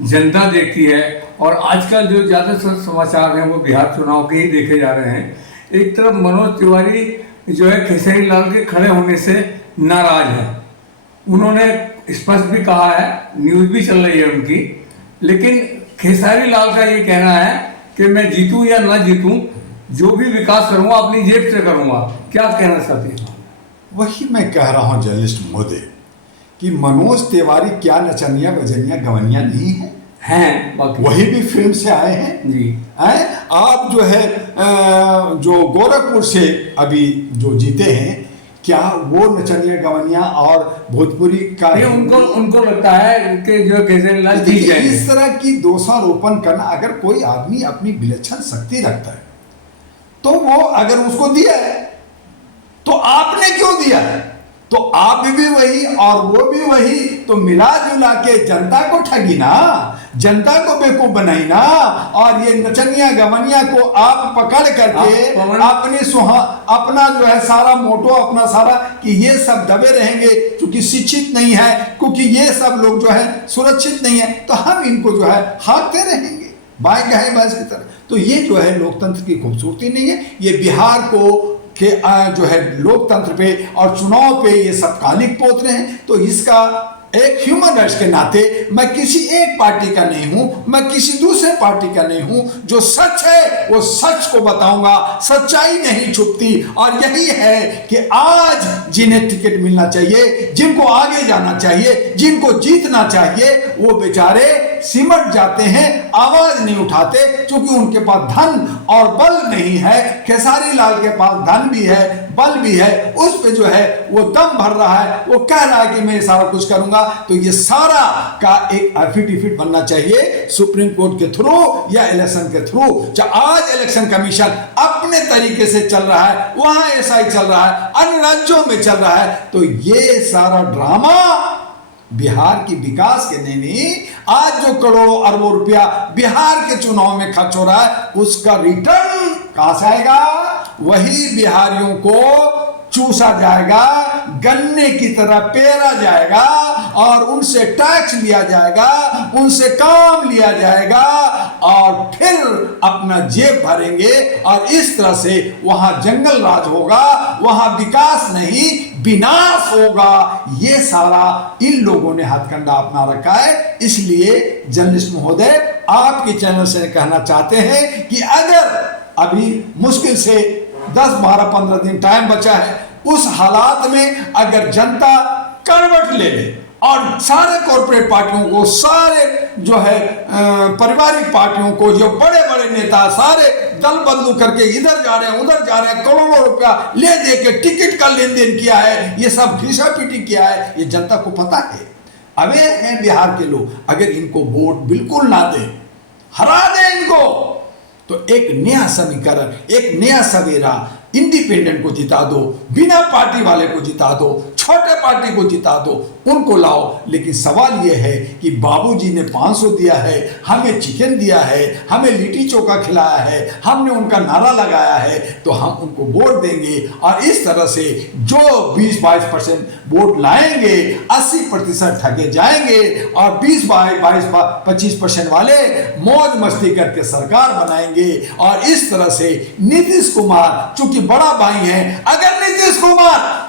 जनता देखती है। और आजकल जो ज़्यादातर समाचार हैं वो बिहार चुनाव के ही देखे जा रहे हैं। एक तरफ मनोज तिवारी जो है खेसारी लाल के खड़े होने से नाराज है। उन्होंने स्पष्ट भी कहा है, न्यूज़ भी चल रही है उनकी, लेकिन खेसारी लाल का ये कहना है कि मैं जीतूं या ना जीतूं, जो भी विकास करूंगा अपनी जेब से करूंगा। क्या कहना चाहते हैं? वही मैं कह रहा हूं जर्नलिस्ट महोदय कि मनोज तिवारी क्या नचनिया बजनिया गवनिया नहीं है, वही भी फिल्म से आए हैं जी। आप जो है जो गोरखपुर से अभी जो जीते हैं, क्या वो नचनिया गवनिया और भोजपुरी का उनको लगता है कि जो केजरीवाल लाल जीत जाएंगे। इस तरह की दोषारोपण करना, अगर कोई आदमी अपनी विलक्षण शक्ति रखता है तो वो अगर उसको दिया है तो आपने क्यों दिया है? तो आप भी वही और वो भी वही, तो मिला जुला के जनता को ठगी ना, जनता को बेवकूफ बनाई ना। और ये नचनिया गवनिया को आप पकड़ करके अपना जो है सारा मोटो, अपना सारा कि ये सब दबे रहेंगे क्योंकि शिक्षित नहीं है, क्योंकि ये सब लोग जो है सुरक्षित नहीं है, तो हम इनको जो है हाँकते रहेंगे बाएं गए बाएं की तरह। तो ये जो है लोकतंत्र की खूबसूरती नहीं है। ये बिहार को के जो है लोकतंत्र पे और चुनाव पे ये सब कालिक पोत रहे हैं। तो इसका एक ह्यूमन राइट्स के नाते मैं किसी एक पार्टी का नहीं हूं, मैं किसी दूसरे पार्टी का नहीं हूं। जो सच है वो सच को बताऊंगा, सच्चाई नहीं छुपती। और यही है कि आज जिन्हें टिकट मिलना चाहिए, जिनको आगे जाना चाहिए, जिनको जीतना चाहिए, वो बेचारे सिमट जाते हैं, आवाज नहीं उठाते, क्योंकि उनके पास धन और बल नहीं है। खेसारी लाल के पास धन भी है, बल भी है, उस पे जो है वो दम भर रहा है, वो कह रहा है कि मैं सारा कुछ करूंगा। तो ये सारा का एक एफिडेविट बनना चाहिए सुप्रीम कोर्ट के थ्रू या इलेक्शन के थ्रू। आज इलेक्शन कमीशन अपने तरीके से चल रहा है, वहां ऐसा ही चल रहा है, अन्य राज्यों में चल रहा है। तो ये सारा ड्रामा बिहार की विकास के नहीं, आज जो करोड़ों अरबों रुपया बिहार के चुनाव में खर्च हो रहा है, उसका रिटर्न कहां से आएगा? वही बिहारियों को चूसा जाएगा, गन्ने की तरह पेरा जाएगा और उनसे टैक्स लिया जाएगा, उनसे काम लिया जाएगा और फिर अपना जेब भरेंगे। और इस तरह से वहां जंगल राज होगा, वहां विकास नहीं विनाश होगा। ये सारा इन लोगों ने हथकंडा अपना रखा है। इसलिए जर्नलिस्ट महोदय, आपके चैनल से कहना चाहते हैं कि अगर अभी मुश्किल से 10, 12, 15 दिन टाइम बचा है, उस हालात में अगर जनता करवट ले ले और सारे कॉर्पोरेट पार्टियों को, सारे जो है पारिवारिक पार्टियों को, जो बड़े बड़े नेता सारे दल बदलू करके इधर जा रहे हैं उधर जा रहे हैं, करोड़ों रुपया ले दे के टिकट का लेन देन किया है, ये सब घिसा पीटी किया है, ये जनता को पता है। अवेयर हैं बिहार के लोग। अगर इनको वोट बिल्कुल ना दे, हरा दे इनको, तो एक नया समीकरण, एक नया सवेरा, इंडिपेंडेंट को जिता दो, बिना पार्टी वाले को जिता दो, छोटे पार्टी को जिता दो, उनको लाओ। लेकिन सवाल यह है कि बाबूजी ने 500 दिया है, हमें चिकन दिया है, हमें लिट्टी चोखा खिलाया है, हमने उनका नारा लगाया है, तो हम उनको वोट देंगे। और इस तरह से जो 20-22% वोट लाएंगे, 80% ठगे जाएंगे और 20-22-25% वाले मौज मस्ती करके सरकार बनाएंगे। और इस तरह से नीतीश कुमार चूंकि बड़ा भाई है, अगर नीतीश कुमार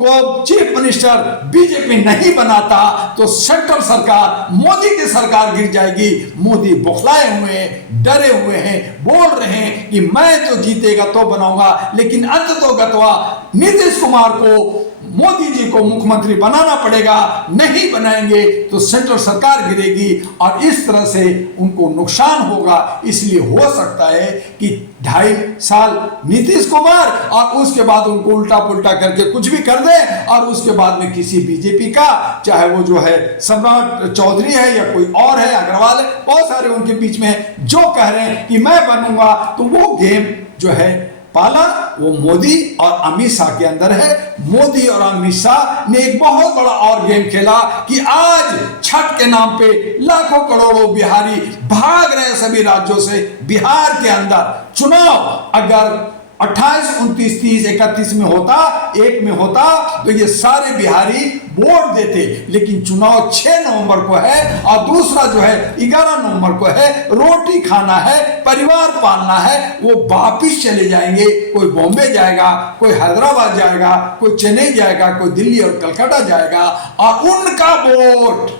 को चीफ मिनिस्टर बीजेपी नहीं बनाता तो सेंट्रल सरकार, मोदी की सरकार गिर जाएगी। मोदी बौखलाए हुए हैं, डरे हुए हैं, बोल रहे हैं कि मैं तो जीतेगा तो बनाऊंगा, लेकिन अंततोगत्वा नीतीश कुमार को, मोदी जी को मुख्यमंत्री बनाना पड़ेगा। नहीं बनाएंगे तो सेंट्रल सरकार गिरेगी और इस तरह से उनको नुकसान होगा। इसलिए हो सकता है कि 2.5 साल नीतीश कुमार और उसके बाद उनको उल्टा पुल्टा करके कुछ भी कर दे और उसके बाद में किसी बीजेपी का, चाहे वो जो है सम्राट चौधरी है या कोई और है, अग्रवाल है, बहुत सारे उनके बीच में जो कह रहे हैं कि मैं बनूंगा, तो वो गेम जो है पाला वो मोदी और अमित शाह के अंदर है। मोदी और अमित शाह ने एक बहुत बड़ा और गेम खेला कि आज छठ के नाम पे लाखों करोड़ों बिहारी भाग रहे हैं सभी राज्यों से। बिहार के अंदर चुनाव अगर 28, 29, 30, 31 में होता, एक में होता, तो ये सारे बिहारी वोट देते, लेकिन चुनाव 6 नवंबर को है और दूसरा जो है 11 नवंबर को है। रोटी खाना है, परिवार पालना है, वो वापिस चले जाएंगे। कोई बॉम्बे जाएगा, कोई हैदराबाद जाएगा, कोई चेन्नई जाएगा, कोई दिल्ली और कलकत्ता जाएगा, और उनका वोट,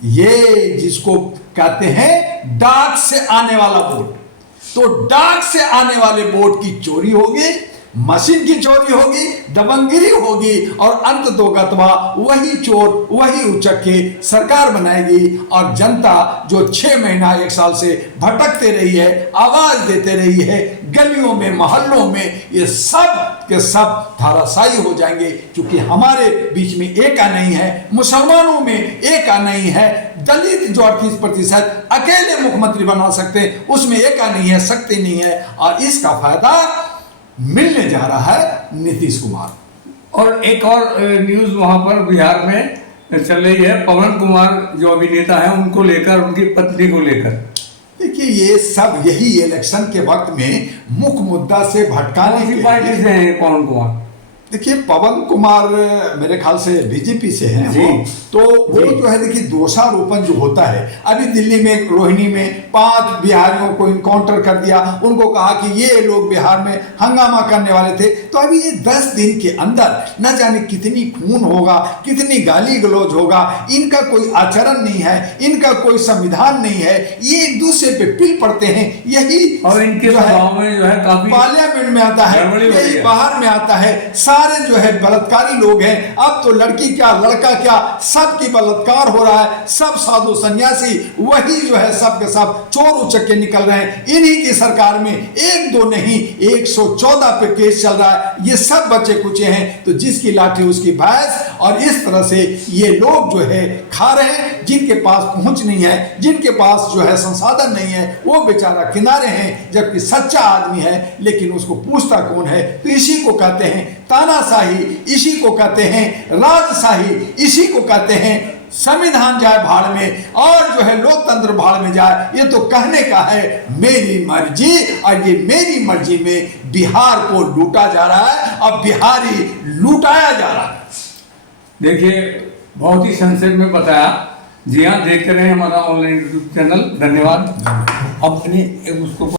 ये जिसको कहते हैं डाक से आने वाला वोट, तो डाक से आने वाले वोट की चोरी होगी, मशीन की चोरी होगी, दबंगगिरी होगी, और अंत दो गतवा वही चोर वही उचक्के सरकार बनाएगी। और जनता जो 6 महीना 1 साल से भटकते रही है, आवाज देते रही है गलियों में, मोहल्लों में, ये सब के सब धाराशायी हो जाएंगे। क्योंकि हमारे बीच में एका नहीं है, मुसलमानों में एका नहीं है, दलित जो 38% अकेले मुख्यमंत्री बना सकते, उसमें एका नहीं है, शक्ति नहीं है। और इसका फायदा मिलने जा रहा है नीतीश कुमार। और एक और न्यूज वहां पर बिहार में चल रही है, पवन कुमार जो अभिनेता है उनको लेकर, उनकी पत्नी को लेकर। देखिए, ये सब यही इलेक्शन के वक्त में मुख्य मुद्दा से भटकाने की पार्टी से है पवन कुमार। देखिए, पवन कुमार मेरे ख्याल से बीजेपी से हैं वो, तो वो जो है देखिए दोषारोपण जो होता है, अभी दिल्ली में रोहिणी में 5 बिहारियों को इनकाउंटर कर दिया, उनको कहा कि ये लोग बिहार में हंगामा करने वाले थे। तो अभी ये 10 दिन के अंदर न जाने कितनी खून होगा, कितनी गाली गलौज होगा। इनका कोई आचरण नहीं है, इनका कोई संविधान नहीं है, ये एक दूसरे पे पिल पड़ते हैं। यही और इनके स्वभाव में जो है काफी पार्लियामेंट में आता है, यही बाहर में आता है। सारे जो है बलात्कारी लोग हैं। अब तो लड़की क्या लड़का क्या सबकी बलात्कार हो रहा है। सब साधु सन्यासी वही जो है सब के सब चोर उचक्के निकल रहे हैं। इन्हीं की सरकार में 1-2 नहीं 114 पे केस चल रहा है। ये सब बच्चे कुचे हैं, तो जिसकी लाठी उसकी भैंस। और इस तरह से ये लोग जो है खा रहे हैं, जिनके पास पहुंच नहीं है, जिनके पास जो है संसाधन नहीं है, वो बेचारा किनारे हैं। जबकि सच्चा आदमी है, लेकिन उसको पूछता कौन है? तो इसी को कहते हैं तानाशाही, इसी को कहते हैं राजशाही, इसी को कहते हैं संविधान जाए भाड़ में और जो है लोकतंत्र भाड़ में जाए। ये तो कहने का है मेरी मर्जी, और ये मेरी मर्जी में बिहार को लूटा जा रहा है, अब बिहारी लूटाया जा रहा है। देखिए, बहुत ही संक्षेप में बताया। जी हाँ, देखते रहे हमारा ऑनलाइन यूट्यूब चैनल। धन्यवाद। अपने उसको